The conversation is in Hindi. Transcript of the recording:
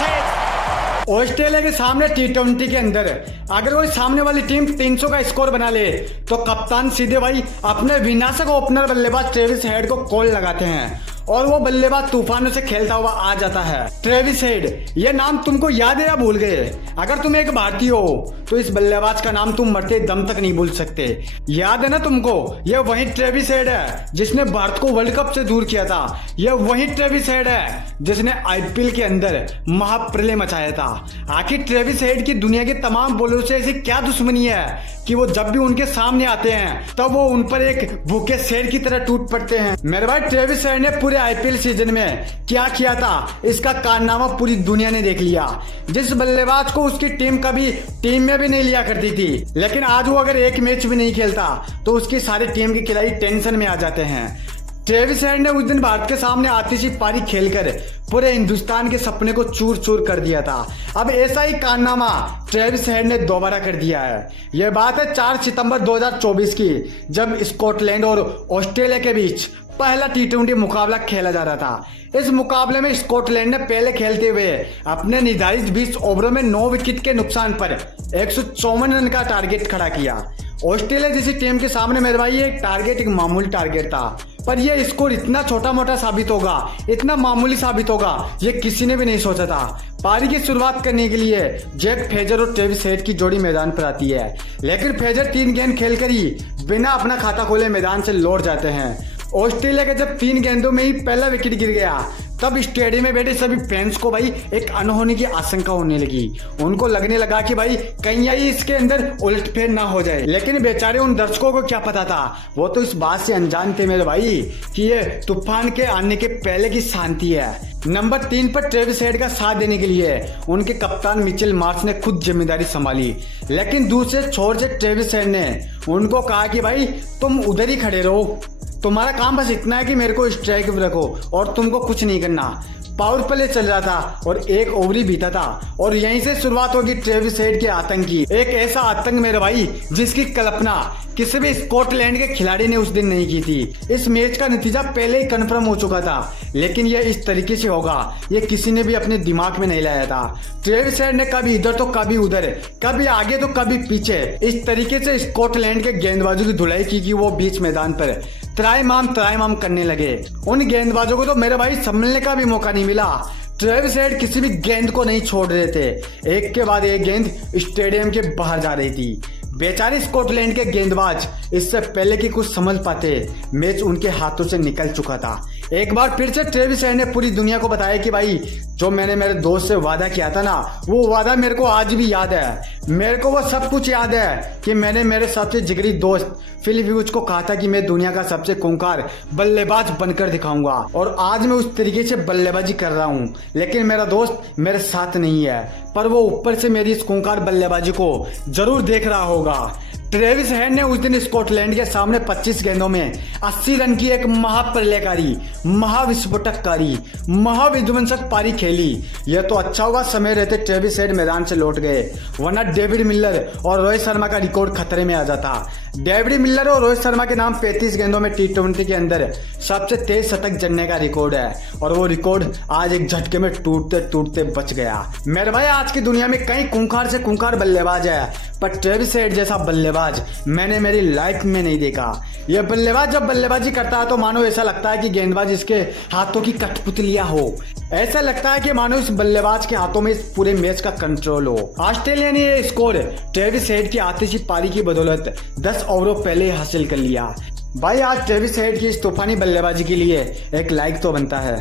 ऑस्ट्रेलिया के सामने T20 के अंदर अगर कोई सामने वाली टीम 300 का स्कोर बना ले तो कप्तान सीधे भाई अपने विनाशक ओपनर बल्लेबाज ट्रेविस हेड को कॉल लगाते हैं और वो बल्लेबाज तूफानों से खेलता हुआ आ जाता है। ट्रेविस हेड, ये नाम तुमको याद है या भूल गए? अगर तुम एक भारतीय हो तो इस बल्लेबाज का नाम तुम मरते दम तक नहीं भूल सकते। याद है ना तुमको? ये वही ट्रेविस हेड है जिसने भारत को वर्ल्ड कप से दूर किया था। ये वही ट्रेविस हेड है जिसने आईपीएल के अंदर महाप्रलय मचाया था। आखिर ट्रेविस हेड की दुनिया के तमाम बॉलरों से ऐसी क्या दुश्मनी है कि वो जब भी उनके सामने आते हैं तब वो उन पर एक भूखे शेर की तरह टूट पड़ते हैं। मेरे भाई ट्रेविस हेड ने पूरे आईपीएल सीजन में क्या किया था इसका कारनामा पूरी दुनिया ने देख लिया। जिस बल्लेबाज को उसकी टीम कभी टीम में भी नहीं लिया करती थी, लेकिन आज वो अगर एक मैच भी नहीं खेलता तो उसकी सारी टीम के खिलाड़ी टेंशन में आ जाते हैं। ट्रेविस हेड ने उस दिन भारत के सामने आतिशी पारी खेलकर पूरे हिंदुस्तान के सपने को चूर चूर कर दिया था। अब ऐसा ही कारनामा ट्रेविस हेड ने दोबारा कर दिया है। यह बात है 4 सितंबर 2024 की, जब स्कॉटलैंड और ऑस्ट्रेलिया के बीच पहला T20 मुकाबला खेला जा रहा था। इस मुकाबले में स्कॉटलैंड ने पहले खेलते हुए अपने निर्धारित 20 ओवरों में 9 विकेट के नुकसान पर 154 रन का टारगेट खड़ा किया। ऑस्ट्रेलिया जैसी टीम के सामने मेरे भाई ये टारगेट एक मामूली टारगेट था, पर यह स्कोर इतना छोटा मोटा साबित होगा, इतना मामूली साबित होगा, ये किसी ने भी नहीं सोचा था। पारी की शुरुआत करने के लिए जैक फ्रेजर और ट्रेविस हेड की जोड़ी मैदान पर आती है, लेकिन फ्रेजर 3 गेंद खेलकर ही बिना अपना खाता खोले मैदान से लौट जाते हैं। ऑस्ट्रेलिया के जब 3 गेंदों में ही पहला विकेट गिर गया तब स्टेडियम में बैठे सभी फैंस को भाई एक अनहोनी की आशंका होने लगी। उनको लगने लगा कि भाई कहीं आई इसके अंदर उलटफेर ना हो जाए, लेकिन बेचारे उन दर्शकों को क्या पता था, वो तो इस बात से अनजान थे मेरे भाई कि ये तूफान के आने के पहले की शांति है। नंबर 3 पर ट्रेविस हेड का साथ देने के लिए उनके कप्तान मिचेल मार्श ने खुद जिम्मेदारी संभाली, लेकिन दूसरे छोर से ट्रेविस हेड ने उनको कहा कि भाई तुम उधर ही खड़े रहो, तुम्हारा काम बस इतना है कि मेरे को स्ट्राइक पे रखो और तुमको कुछ नहीं करना। पावर प्ले चल रहा था और एक ओवर ही बीता था और यहीं से शुरुआत होगी ट्रेविस हेड के आतंक की। एक ऐसा आतंक मेरे भाई जिसकी कल्पना किसी भी स्कॉटलैंड के खिलाड़ी ने उस दिन नहीं की थी। इस मैच का नतीजा पहले ही कंफर्म हो चुका था, लेकिन यह इस तरीके से होगा ये किसी ने भी अपने दिमाग में नहीं लाया था। ट्रेविस हेड ने कभी इधर तो कभी उधर, कभी आगे तो कभी पीछे, इस तरीके से स्कॉटलैंड के गेंदबाजों की धुलाई की कि वो बीच मैदान पर त्राईमाम करने लगे। उन गेंदबाजों को तो मेरे भाई संभलने का भी मौका नहीं मिला। ट्रेविस हेड किसी भी गेंद को नहीं छोड़ रहे थे, एक के बाद एक गेंद स्टेडियम के बाहर जा रही थी। बेचारे स्कॉटलैंड के गेंदबाज इससे पहले कि कुछ समझ पाते मैच उनके हाथों से निकल चुका था। एक बार फिर से ट्रेविस हेड ने पूरी दुनिया को बताया कि भाई जो मैंने मेरे दोस्त से वादा किया था ना, वो वादा मेरे को आज भी याद है। मेरे को वो सब कुछ याद है कि मैंने मेरे सबसे जिगरी दोस्त फिलिप ह्यूज को कहा था कि मैं दुनिया का सबसे खूंखार बल्लेबाज बनकर दिखाऊंगा, और आज मैं उस तरीके से बल्लेबाजी कर रहा हूँ। लेकिन मेरा दोस्त मेरे साथ नहीं है, पर वो ऊपर से मेरी इस खूंखार बल्लेबाजी को जरूर देख रहा होगा। ट्रेविस हेड ने उस दिन स्कॉटलैंड के सामने 25 गेंदों में 80 रन की एक महाप्रलयकारी, महाविस्फोटककारी, महाविध्वंसक पारी खेली। यह तो अच्छा हुआ समय रहते ट्रेविस हेड मैदान से लौट गए, वरना डेविड मिलर और रोहित शर्मा का रिकॉर्ड खतरे में आ जाता। डेविड मिलर और रोहित शर्मा के नाम 35 गेंदों में T20 के अंदर सबसे तेज शतक जड़ने का रिकॉर्ड है, और वो रिकॉर्ड आज एक झटके में टूटते टूटते बच गया। मेरे भाई आज की दुनिया में कई खूंखार से खूंखार बल्लेबाज है, पर ट्रेविस हेड जैसा बल्लेबाज मैंने मेरी लाइफ में नहीं देखा। यह बल्लेबाज जब बल्लेबाजी करता है तो मानो ऐसा लगता है कि गेंदबाज इसके हाथों की कठपुतलियां हो। ऐसा लगता है कि मानो इस बल्लेबाज के हाथों में इस पूरे मैच का कंट्रोल हो। ऑस्ट्रेलिया ने यह स्कोर ट्रेविस हेड की आतिशी पारी की बदौलत 10 ओवरों पहले ही हासिल कर लिया। भाई आज ट्रेविस हेड की इस तूफानी बल्लेबाजी के लिए एक लाइक तो बनता है।